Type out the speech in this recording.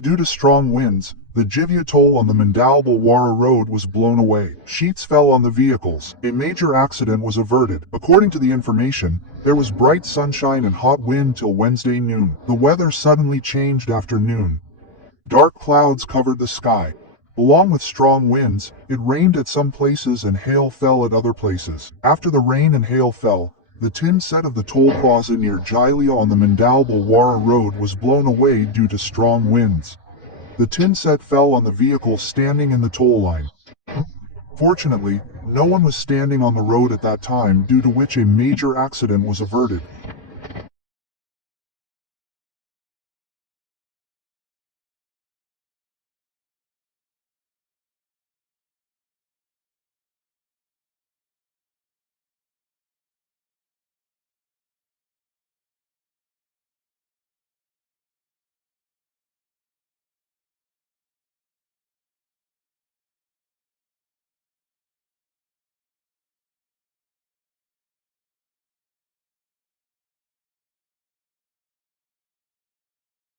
Due to strong winds, the Jivliya toll on the Mandal Bhilwara road was blown away. Sheets fell on the vehicles. A major accident was averted. According to the information, there was bright sunshine and hot wind till Wednesday noon. The weather suddenly changed after noon. Dark clouds covered the sky. Along with strong winds, it rained at some places and hail fell at other places. After the rain and hail fell, the tin set of the toll plaza near Jivaliya on the Mandal Bhilwara road was blown away due to strong winds. The tin set fell on the vehicle standing in the toll line. Fortunately, no one was standing on the road at that time, due to which a major accident was averted.